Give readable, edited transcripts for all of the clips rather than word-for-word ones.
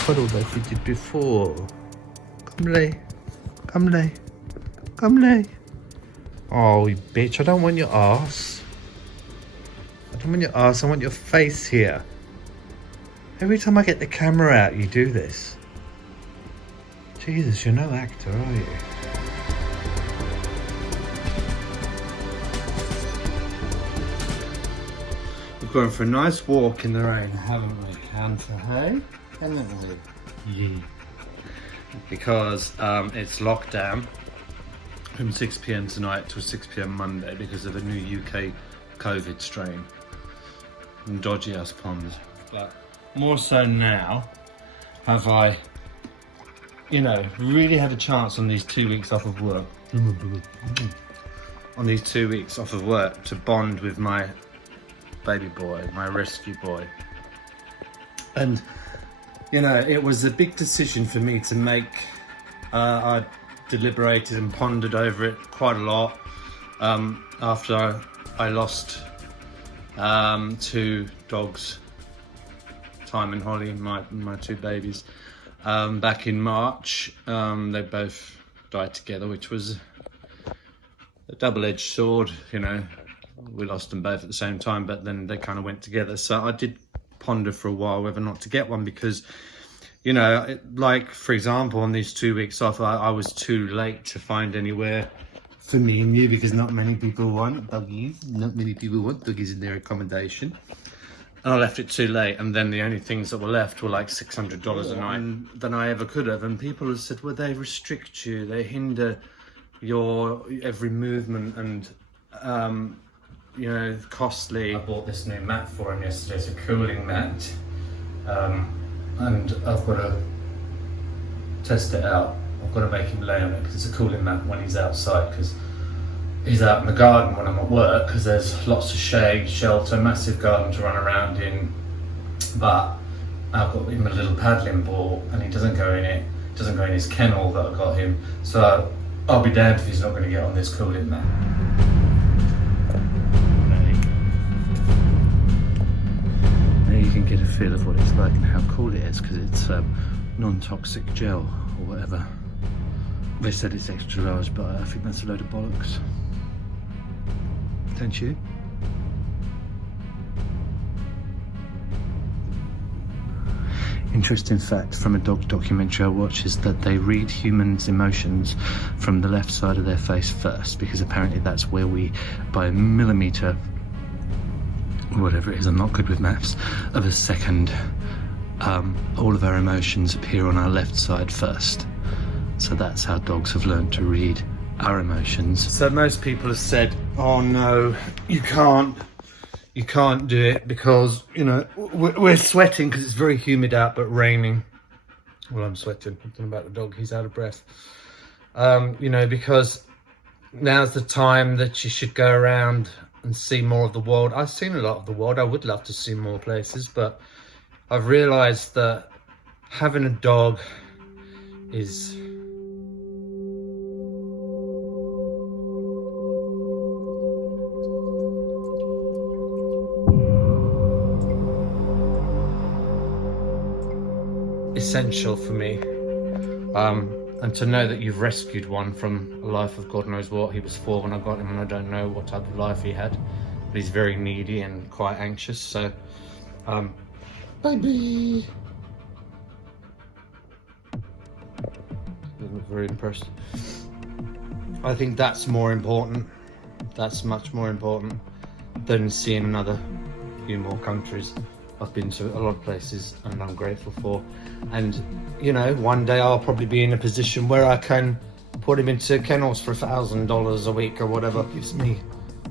cuddle like we did before. Come lay. Come lay. Come lay. Oh, you bitch, I don't want your ass. I don't want your ass, I want your face here. Every time I get the camera out, you do this. Jesus, you're no actor, are you? We've gone for a nice walk in the rain, haven't we? Counter, hey? Haven't we? Yeah. Because it's lockdown from 6 p.m. tonight till 6 p.m. Monday because of a new UK COVID strain and dodgy ass ponds. But more so now have I, you know, really had a chance on these 2 weeks off of work. On these 2 weeks off of work to bond with my baby boy, my rescue boy. And you know, it was a big decision for me to make. I deliberated and pondered over it quite a lot after I lost 2 dogs, Time and Holly, my 2 babies, back in March. They both died together, which was a double-edged sword, you know. We lost them both at the same time, but then they kind of went together. So I did ponder for a while whether or not to get one because, you know, like for example, on these 2 weeks off, I was too late to find anywhere for me and you because not many people want doggies. Not many people want doggies in their accommodation. And I left it too late, and then the only things that were left were like $600 a night than I ever could have. And people have said, well, they restrict you, they hinder your every movement, and you know, costly. I bought this new mat for him yesterday. It's a cooling mat, and I've got to test it out. I've got to make him lay on it because it's a cooling mat when he's outside, because he's out in the garden when I'm at work, because there's lots of shade, shelter, massive garden to run around in. But I've got him a little paddling ball and he doesn't go in it, doesn't go in his kennel that I got him. So I'll be damned if he's not going to get on this cooling mat. You can get a feel of what it's like and how cool it is because it's non-toxic gel or whatever. They said it's extra large, but I think that's a load of bollocks. Don't you? Interesting fact from a dog documentary I watched is that they read humans' emotions from the left side of their face first, because apparently that's where we, by a millimetre, whatever it is, I'm not good with maths, of a second, all of our emotions appear on our left side first. So that's how dogs have learned to read our emotions. So most people have said, oh no, you can't do it because, you know, we're sweating because it's very humid out but raining. Well, I'm sweating, I'm talking about the dog, he's out of breath. You know, because now's the time that you should go around and see more of the world. I've seen a lot of the world. I would love to see more places, but I've realised that having a dog is essential for me. And to know that you've rescued one from a life of God knows what. He was 4 when I got him, and I don't know what type of life he had, but he's very needy and quite anxious. So, baby, I'm very impressed. I think that's more important. That's much more important than seeing another few more countries. I've been to a lot of places and I'm grateful for. And, you know, one day I'll probably be in a position where I can put him into kennels for $1,000 a week or whatever. It gives me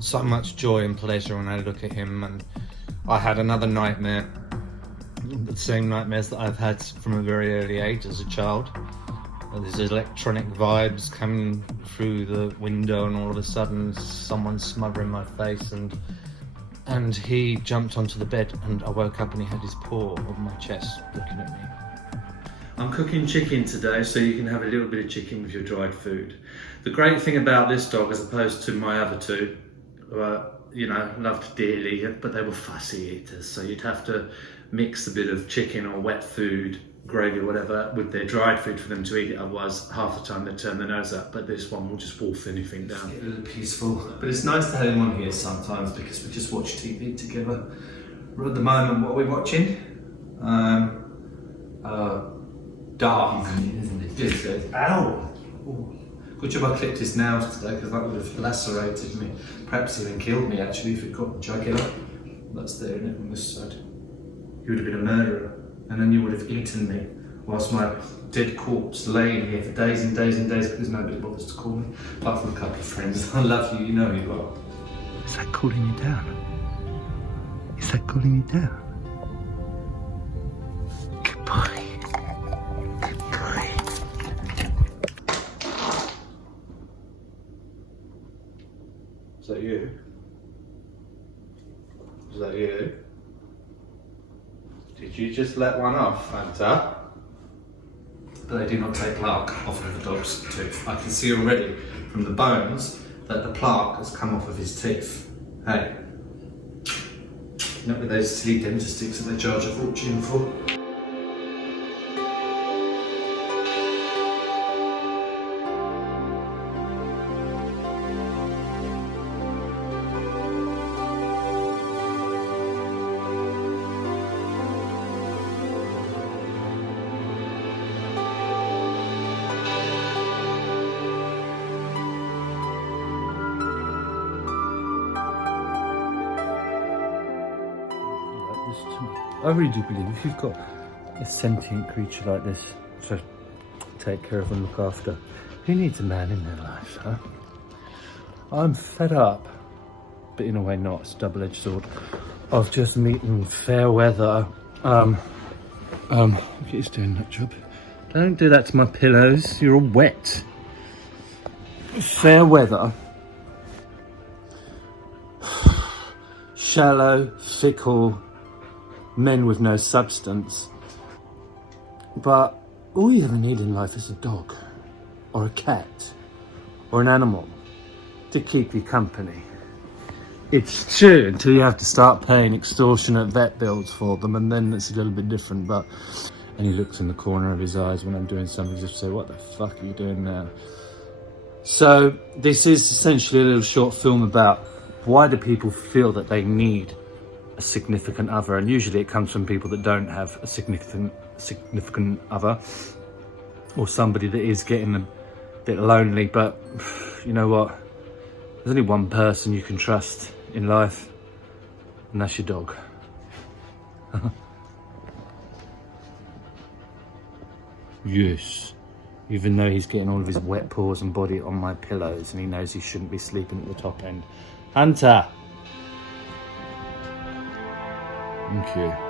so much joy and pleasure when I look at him. And I had another nightmare, the same nightmares that I've had from a very early age as a child. There's electronic vibes coming through the window and all of a sudden someone's smothering my face, and he jumped onto the bed and I woke up and he had his paw on my chest looking at me. I'm cooking chicken today so you can have a little bit of chicken with your dried food. The great thing about this dog, as opposed to my other 2, you know, loved dearly, but they were fussy eaters, so you'd have to mix a bit of chicken or wet food gravy or whatever with their dried food for them to eat it. Otherwise, half the time they turn their nose up. But this one will just wolf anything down. It's a little peaceful, but it's nice to have him on here sometimes because we just watch TV together. At the moment, what are we watching? Dark, isn't it? Good. Ow! Ooh. Good job I clipped his nails today because that would have lacerated me. Perhaps even killed me actually if it got jugular. That's there, isn't it, on this side? You would have been a murderer, and then you would have eaten me whilst my dead corpse laying here for days and days and days because nobody bothers to call me, apart from a couple of friends. I love you, you know you are. Is that calling you down? Is that calling you down? Good boy. Good boy. Is that you? Is that you? Did you just let one off, Hunter? But they do not take plaque off of a dog's tooth. I can see already from the bones that the plaque has come off of his teeth. Hey, not with those silly dentist sticks that they charge a fortune for. I really do believe if you've got a sentient creature like this to take care of and look after, who needs a man in their life, huh? I'm fed up, but in a way not, it's a double-edged sword, of just meeting fair weather. Look at he's doing that job. Don't do that to my pillows, you're all wet. Fair weather. Shallow, fickle, men with no substance. But all you ever need in life is a dog, or a cat, or an animal to keep you company. It's true until you have to start paying extortionate vet bills for them, and then it's a little bit different. But and he looks in the corner of his eyes when I'm doing something, just say, "What the fuck are you doing now?" So this is essentially a little short film about why do people feel that they need a significant other, and usually it comes from people that don't have a significant other, or somebody that is getting a bit lonely. But you know what? There's only one person you can trust in life, and that's your dog. Yes. Even though he's getting all of his wet paws and body on my pillows, and he knows he shouldn't be sleeping at the top end. Hunter! Thank you.